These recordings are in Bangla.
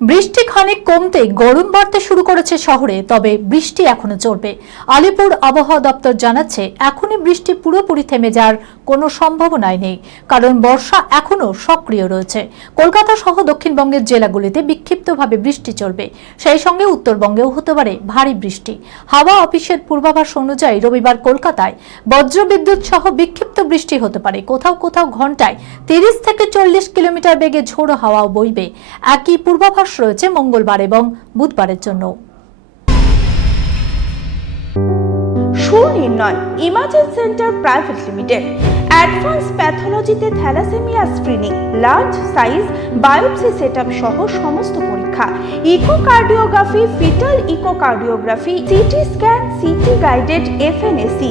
বৃষ্টি খানিক কমতে গরম বাড়তে শুরু করেছে শহরে, তবে বৃষ্টি এখনও চলবে। আলিপুর আবহাওয়া দপ্তর জানাচ্ছে, এখনই বৃষ্টি পুরোপুরি থেমে যাওয়ার কোনো সম্ভাবনাই নেই, কারণ বর্ষা এখনও সক্রিয় রয়েছে। কলকাতা সহ দক্ষিণবঙ্গের জেলাগুলিতে বিক্ষিপ্তভাবে বৃষ্টি চলবে। সেই সঙ্গে উত্তরবঙ্গেও হতে পারে ভারী বৃষ্টি। হাওয়া অফিসের পূর্বাভাস অনুযায়ী রবিবার কলকাতায় বজ্রবিদ্যুৎ সহ বিক্ষিপ্ত বৃষ্টি হতে পারে। কোথাও কোথাও ঘন্টায় তিরিশ থেকে চল্লিশ কিলোমিটার বেগে ঝোড়ো হাওয়াও বইবে। একই পূর্বাভাস রয়েছে মঙ্গলবার এবং বুধবারের জন্য। Sunirnoy imaging centre private limited. Advance প্যাথোলজিতে thalassaemia screening, large size biopsy setup সহ সমস্ত পরীক্ষা। Echocardiography, fetal echocardiography, CT scan, CT guided FNAC.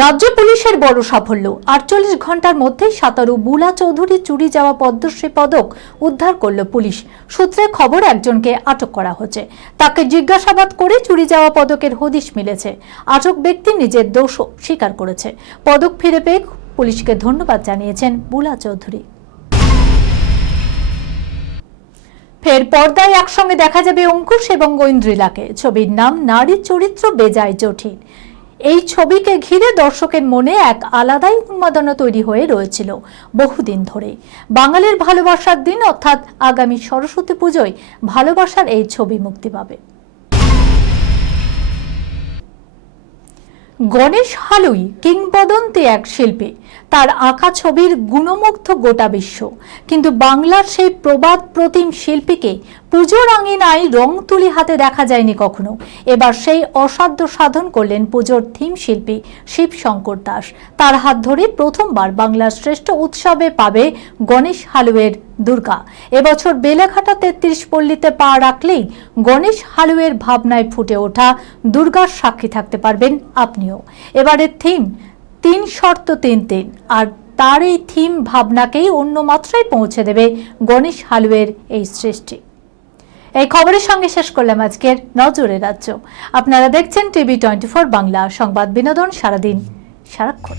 রাজ্য পুলিশের বড় সাফল্য। আটচল্লিশ ঘণ্টার মধ্যেই সাঁতারু, বুলা চৌধুরী চুরি যাওয়া পদ্মশ্রী পদক উদ্ধার করল পুলিশ। সূত্রে খবর, একজনকে আটক করা হচ্ছে তাকে জিজ্ঞাসাবাদ করে চুরি যাওয়া পদকের হদিশ মিলেছে। আটক ব্যক্তি নিজের দোষও স্বীকার করেছে। পদক ফিরে পেয়ে পুলিশকে ধন্যবাদ জানিয়েছেন বুলা চৌধুরী। ফের পর্দায় একসঙ্গে দেখা যাবে অঙ্কুশ এবং ঐন্দ্রিলাকে। ছবির নাম নারীর চরিত্র বেজায় জটিল। এই ছবিকে ঘিরে দর্শকের মনে এক আলাদাই উন্মাদনা তৈরি হয়ে রয়েছিল বহুদিন ধরে বাঙালির ভালোবাসার দিন অর্থাৎ আগামী সরস্বতী পুজোয় ভালোবাসার এই ছবি মুক্তি পাবে। গণেশ হালুই কিংবদন্তি এক শিল্পী। তার আঁকা ছবির গুণমুগ্ধ গোটা বিশ্ব। কিন্তু বাংলার সেই প্রবাদ প্রতিম শিল্পীকে পুজোর আঙিনায় রং তুলি হাতে দেখা যায়নি কখনো। এবার সেই অসাধ্য সাধন করলেন পুজোর থিম শিল্পী শিবশঙ্কর দাস। তার হাত ধরে প্রথমবার বাংলার শ্রেষ্ঠ উৎসবে পাবে গণেশ হালুয়ের দুর্গা। এবছর বেলেঘাটা তেত্রিশ পল্লীতে পা রাখলেই গণেশ হালুয়ের ভাবনায় ফুটে ওঠা দুর্গার সাক্ষী থাকতে পারবেন আপনিও। এবারের থিম তিন শর্ত তিন তিন, আর তার এই থিম ভাবনাকেই অন্য মাত্রায় পৌঁছে দেবে গণেশ হালুয়ের এই সৃষ্টি। এই খবরের সঙ্গে শেষ করলাম আজকের নজরে রাজ্য। আপনারা দেখছেন টিভি টোয়েন্টি বাংলা সংবাদ বিনোদন সারাদিন সারাক্ষণ।